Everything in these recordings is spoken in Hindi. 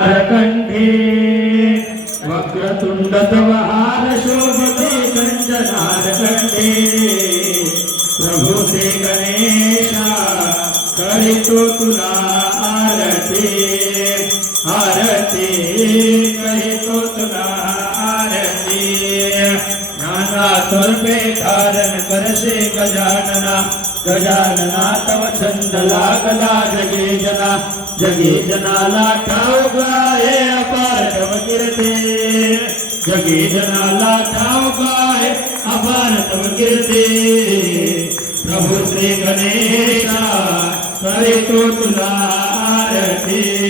कंठे वक्रतुंड तव हार शोभते कंचनार कंठे प्रभू ते गणेशा करीतो तुला आरती। आरती करितो तुला नाना स्वरूपे धारण करसे गजानना। गजानना, तव छंद लागला जगे जना। जगे जनाला ठाव गाये अपार तव कीर्ते। जगे जनाला ठाव गाये अपार तव कीर्ते। प्रभु श्री गणेशा करीतो तुला आरती।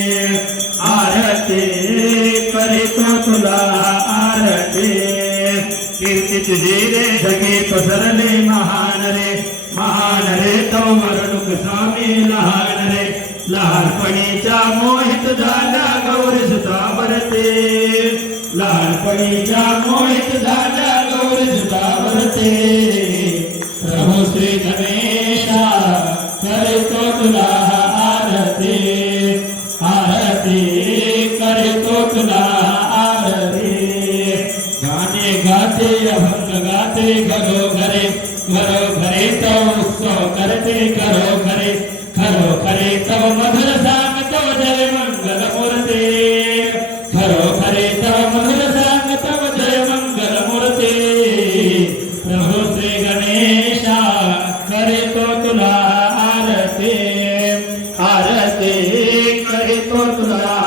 आरती करीतो तुला आरती। कीर्ती तुझी रे जगे पसरले महान रे। महान रे तव मरणुक स्वामी लहान रे। लहानपणीच्या मोहित झाल्या गौरी सुता भरते लहानपणीच्या मोहित झाल्या गौरी सुता भरते प्रभू श्री गणेशा नवरात्रि घरो घरे घरो घरे तव उत्सव करते करो घरे, खरो खरे तव तो मधुर सांग तव जय मंगल मूर्ते। खरो खरे तब मधुर सांग तव जय मंगल मूर्ते। प्रभु श्री गणेश, करे तो तुला आरती। आरती, करे तो तुला